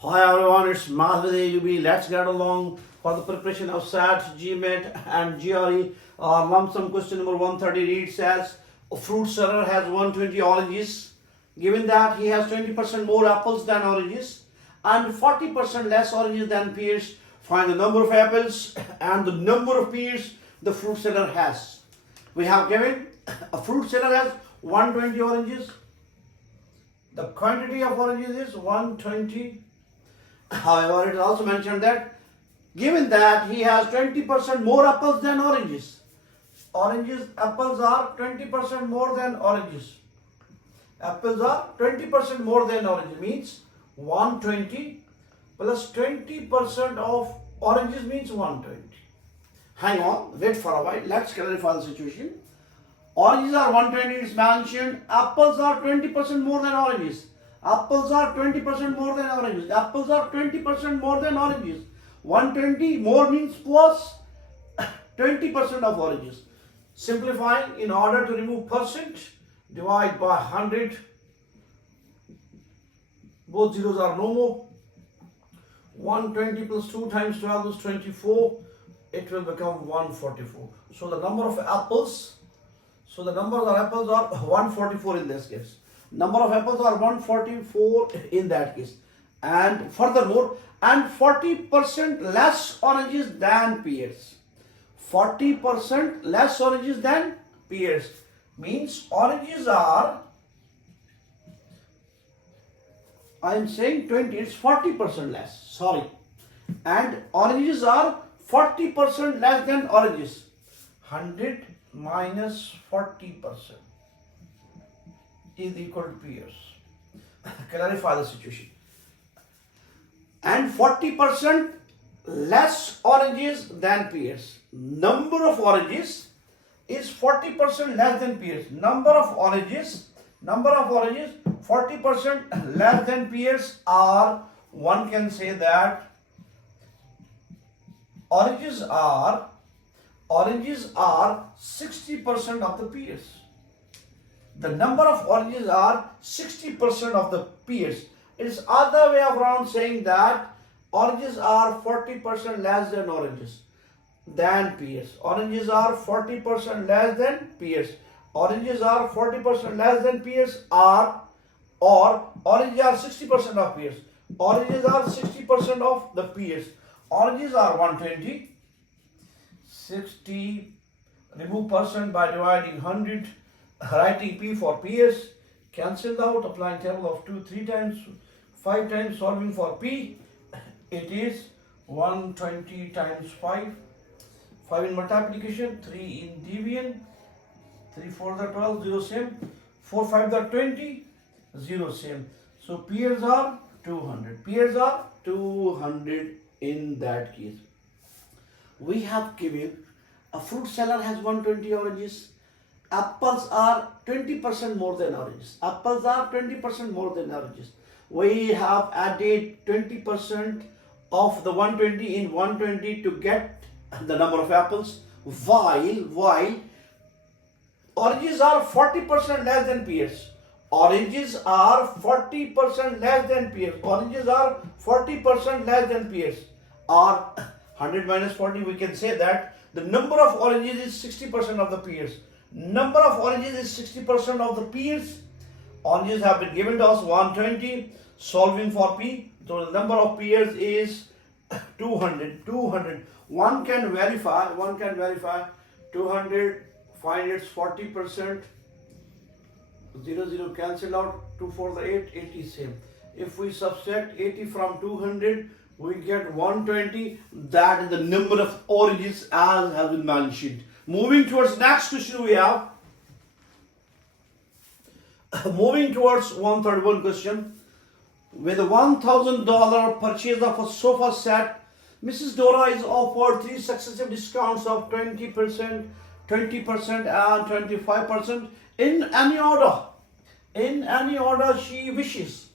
Hi everyone, it's Math with AUB. Let's get along for the preparation of SAT, GMAT and GRE. Lump sum question number 130 reads as a fruit seller has 120 oranges. Given that he has 20% more apples than oranges and 40% less oranges than pears, find the number of apples and the number of pears the fruit seller has. We have given a fruit seller has 120 oranges. The quantity of oranges is 120. However, it is also mentioned that given that he has 20% more apples than oranges, apples are 20% more than oranges. Apples are 20% more than oranges, means 120 plus 20% of oranges means 120. Hang on, wait for a while, let's clarify the situation. Oranges are 120, it's mentioned. Apples are 20% more than oranges. Apples are 20% more than oranges. Apples are 20% more than oranges. 120 more means plus 20% of oranges. Simplifying, in order to remove percent, divide by 100. Both zeros are no more. 120 plus 2 times 12 is 24. It will become 144. So the number of apples, so the number of apples are 144 in this case. Number of apples are 144 in that case. And furthermore, and 40% less oranges than pears. 40% less oranges than pears. Means oranges are, I am saying 20, it's 40% less. Sorry. And oranges are 40% less than oranges. 100 minus 40% is equal to pears. Clarify the situation. And 40% less oranges than pears. Number of oranges is 40% less than pears. Number of oranges 40% less than pears are, one can say that oranges are 60% of the pears. The number of oranges are 60% of the pears. It is other way around saying that oranges are 40% less than oranges than pears. Oranges are 40% less than pears. Oranges are 40% less than pears are, or oranges are 60% of pears. Oranges are 60% of the pears. Oranges are 120. 60, remove percent by dividing 100. Writing P for pears, cancelled out, applying table of 2, 3 times, 5 times, solving for P, it is 120 times 5, 5 in multiplication, 3 in division, 3 4 the 12, 0 same, 4 5 the 20, 0 same. So pears are 200, pears are 200 in that case. We have given a fruit seller has 120 oranges. Apples are 20% more than oranges. Apples are 20% more than oranges. We have added 20% of the 120 in 120 to get the number of apples, while oranges are 40% less than pears. Oranges are 40% less than pears. Oranges are 40% less than pears. Or 100 minus 40, we can say that the number of oranges is 60% of the pears. Number of oranges is 60% of the pears. Oranges have been given to us 120. Solving for P, so the number of pears is 200. One can verify 200, find its 40%. 0 cancel out, 2 4 the 8, 80 same. If we subtract 80 from 200, we get 120. That is the number of oranges as has been mentioned. Moving towards next question, we have moving towards 131 question. With a $1,000 purchase of a sofa set, Mrs. Dora is offered 3 successive discounts of 20%, 20% and 25% in any order she wishes.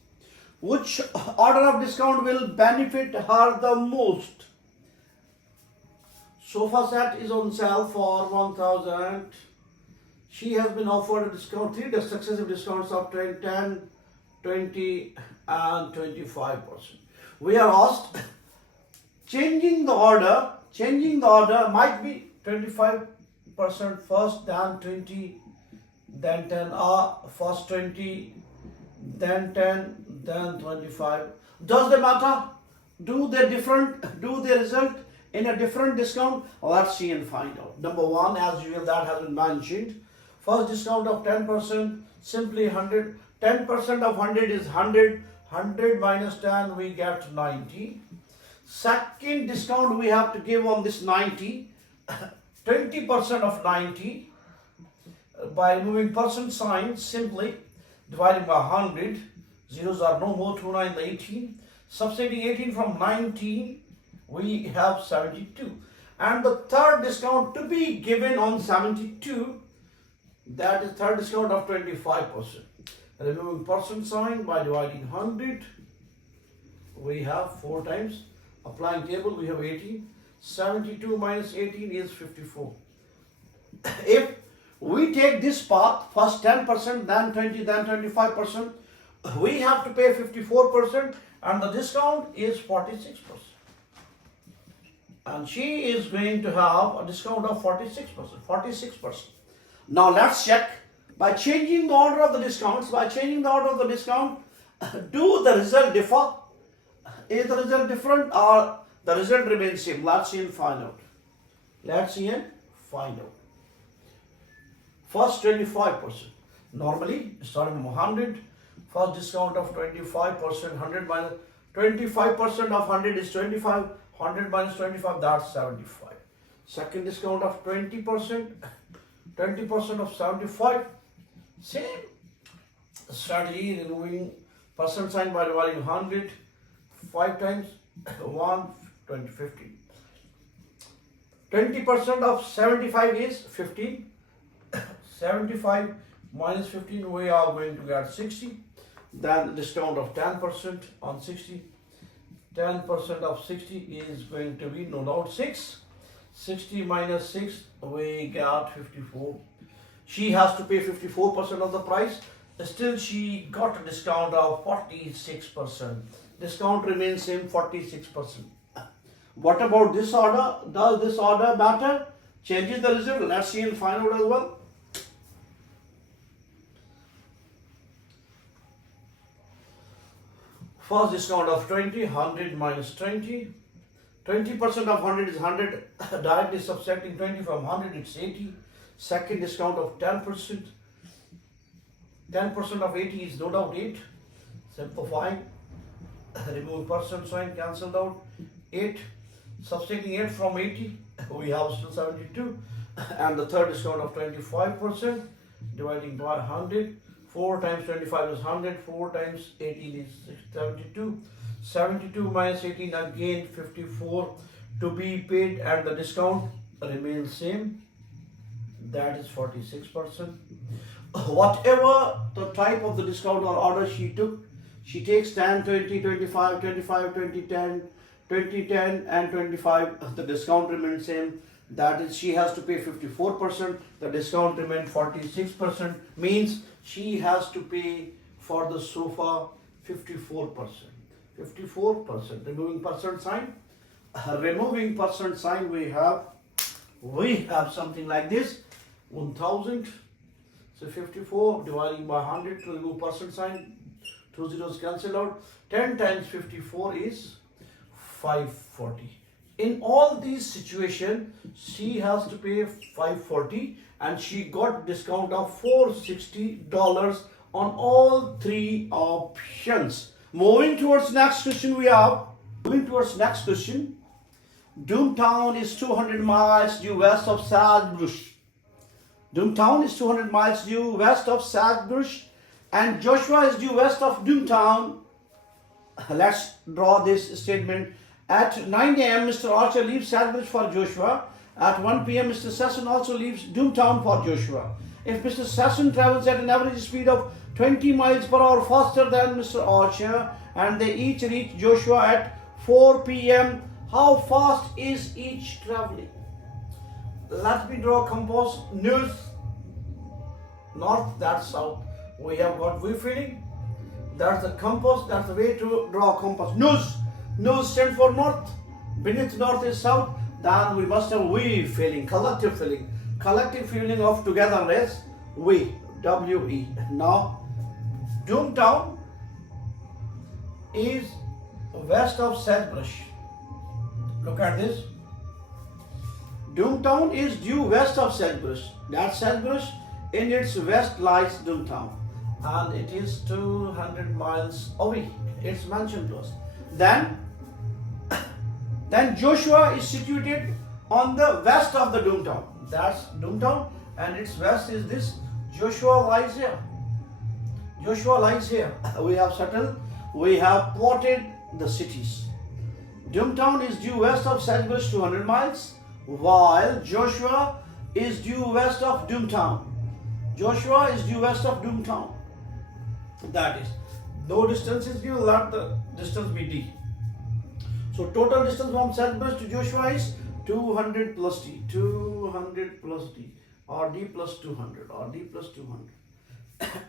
Which order of discount will benefit her the most? Sofa set is on sale for 1,000. She has been offered a discount, 3 successive discounts of 10, 20 and 25%. we are asked changing the order might be 25% first, then 20, then 10, first 20, then 10, then 25. Does they matter? Do they result in a different discount? Let's see and find out. Number one, as usual, that has been mentioned. First discount of 10%, simply 100. 10% of 100 is 100. 100 minus 10, we get 90. Second discount we have to give on this 90. 20% of 90 by removing percent sign, simply dividing by 100. Zeros are no more, 2 9 18. Subtracting 18 from 19, we have 72. And the third discount to be given on 72, that is third discount of 25%. Removing percent sign by dividing 100, we have 4 times. Applying table, we have 18. 72 minus 18 is 54. If we take this path, first 10%, then 20, then 25%, we have to pay 54%, and the discount is 46%. And she is going to have a discount of 46%. Now let's check. By changing the order of the discounts, do the result differ? Is the result different or the result remains same? Let's see and find out. First 25%. Normally, starting from 100, first discount of 25%, 100 minus 25% of 100 is 25, 100 minus 25, that's 75. Second discount of 20%, 20% of 75. Same strategy, removing percent sign by dividing 100, 5 times 1, 20, 15. 20% of 75 is 15. 75 minus 15, we are going to get 60. Then the discount of 10% on 60. 10% of 60 is going to be, no doubt, 6. 60 minus 6, we got 54. She has to pay 54% of the price. Still, she got a discount of 46%. Discount remains same, 46%. What about this order? Does this order matter? Changes the result? Let's see and find out as well. First discount of 20, 100 minus 20. 20% of 100 is 100. Directly subtracting 20 from 100, it's 80. Second discount of 10%. 10% of 80 is no doubt 8. Simplifying. Remove percent sign, cancelled out. 8. Subtracting 8 from 80, we have still 72. And the third discount of 25%. Dividing by 100. 4 times 25 is 100. 4 times 18 is 72. 72 minus 18, again 54 to be paid, and the discount remains same, that is 46%. Whatever the type of the discount or order she took, she takes 10, 20, 25, 25, 20, 10, 20, 10 and 25, the discount remains same, that is she has to pay 54%, the discount remains 46%, means she has to pay for the sofa 54%. 54%. Removing percent sign, we have something like this, 1000. So 54 dividing by 100 to remove percent sign, 2 zeros cancel out. 10 times 54 is 540. In all these situations, she has to pay 540, and she got discount of $460 on all 3 options. Moving towards next question, Doomtown is 200 miles due west of SAT-GRE. And Joshua is due west of Doomtown. Let's draw this statement. At 9 a.m., Mr. Archer leaves SAT-GRE for Joshua. At 1 p.m., Mr. Sasson also leaves Doomtown for Joshua. If Mr. Sasson travels at an average speed of 20 miles per hour faster than Mr. Archer, and they each reach Joshua at 4 p.m., how fast is each traveling? Let me draw a compass. North, that's south. We have got V feeling. That's the compass, that's the way to draw a compass. North stands for north. Beneath north is south. Then we must have we feeling, collective feeling. Collective feeling of togetherness. We. W-E. Now, Doomtown is west of Sagebrush. Look at this. Doomtown is due west of Sagebrush. That Sagebrush, in its west lies Doomtown, and it is 200 miles away. It's mentioned to us. Then Joshua is situated on the west of the Doomtown. That's Doomtown, and its west is this. Joshua lies here. Joshua lies here. We have settled. We have plotted the cities. Doomtown is due west of Sagebrush 200 miles, while Joshua is due west of Doomtown. Joshua is due west of Doomtown. That is, no distance is given, let the distance be d. So total distance from Sagebrush to Joshua is 200 plus d. 200 plus d, or d plus 200, or d plus 200.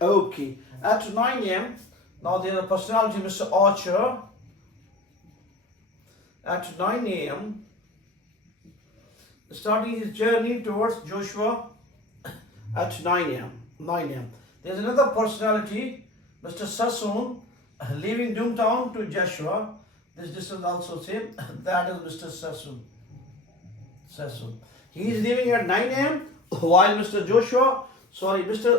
Okay, at 9 a.m. Now there is a personality, Mr. Archer. At 9 a.m. starting his journey towards Joshua at 9 a.m. 9 a.m. There is another personality, Mr. Sassoon, leaving Doomtown to Joshua. This distance also same. That is Mr. Sassoon. Sassoon. He is leaving at 9 a.m. while Mr.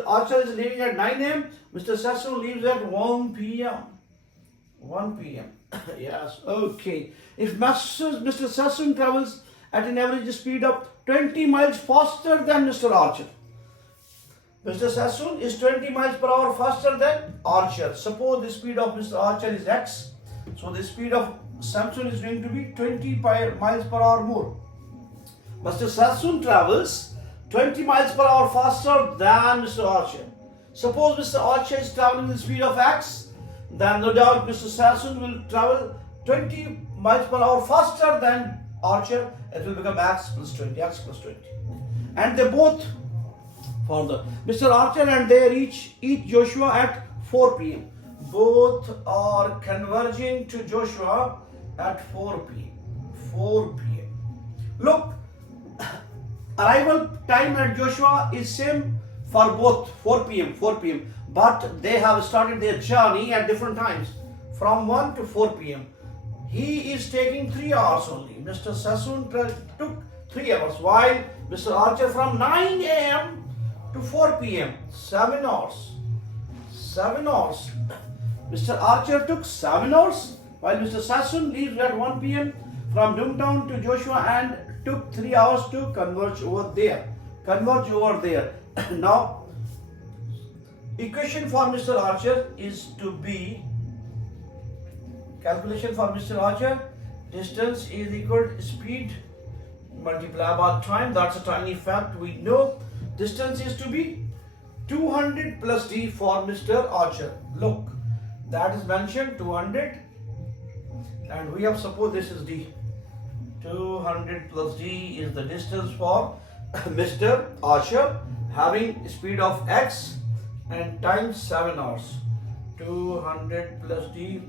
Archer is leaving at 9 a.m. Mr. Sassoon leaves at 1 p.m. 1 p.m. Yes, okay. If Mr. Sassoon travels at an average speed of 20 miles faster than Mr. Archer. Mr. Sassoon is 20 miles per hour faster than Archer. Suppose the speed of Mr. Archer is x. So the speed of Sassoon is going to be 20 miles per hour more. Mr. Sassoon travels 20 miles per hour faster than Mr. Archer. Suppose Mr. Archer is traveling with the speed of x, then no doubt Mr. Sassoon will travel 20 miles per hour faster than Archer. It will become x plus 20, x plus 20. And they both, Mr. Archer and they reach Joshua at 4 p.m. Both are converging to Joshua at 4 p.m. 4 p.m. Look, arrival time at Joshua is same for both, 4 p.m. But they have started their journey at different times, from 1 to 4 p.m. He is taking 3 hours only. Mr. Sassoon took 3 hours, while Mr. Archer from 9 a.m. to 4 p.m. 7 hours. 7 hours. Mr. Archer took 7 hours, while Mr. Sassoon leaves at 1 p.m. from Doomtown to Joshua and took 3 hours to converge over there. Now, equation for Mr. Archer is to be, calculation for Mr. Archer, distance is equal to speed multiplied by time. That's a tiny fact we know. Distance is to be 200 plus d for Mr. Archer. Look, that is mentioned 200, and we have supposed this is d. 200 plus d is the distance for Mr. Archer, having speed of x and time 7 hours. 200 plus d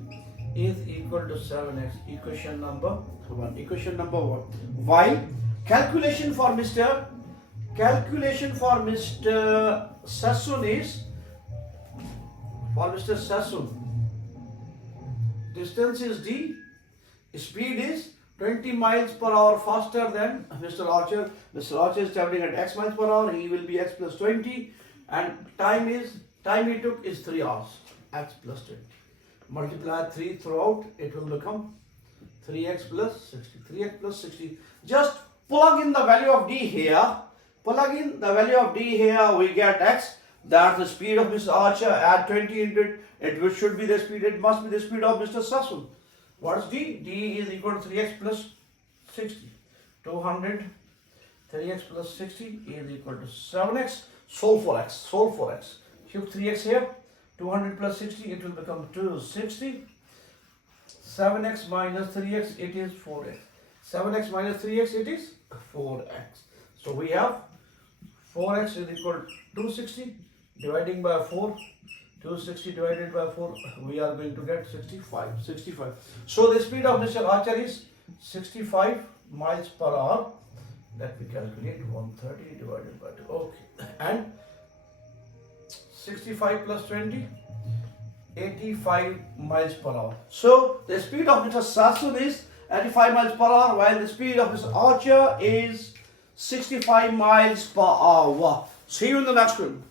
is equal to 7x. Equation number 1. Equation number 1. While calculation for Mr. Sassoon is, for Mr. Sassoon, distance is d, speed is 20 miles per hour faster than Mr. Archer. Mr. Archer is traveling at x miles per hour. He will be x plus 20, and time he took is 3 hours. X plus 20. Multiply 3 throughout, it will become 3x plus 60. 3x plus 60. Just plug in the value of d here. We get x. That's the speed of Mr. Archer. Add 20 into it. It should be the speed. It must be the speed of Mr. Sassoon. What is d? d is equal to 3x plus 60. 200. 3x plus 60 is equal to 7x. Solve for x. Shift 3x here. 200 plus 60, it will become 260. 7x minus 3x, it is 4x. 7x minus 3x, it is 4x. So we have 4x is equal to 260. Dividing by 4, 260 divided by 4, we are going to get 65. So the speed of Mr. Archer is 65 miles per hour. Let me calculate 130 divided by 2. Okay. And 65 plus 20, 85 miles per hour. So the speed of Mr. Sassoon is 85 miles per hour, while the speed of Mr. Archer is 65 miles per hour. See you in the next one.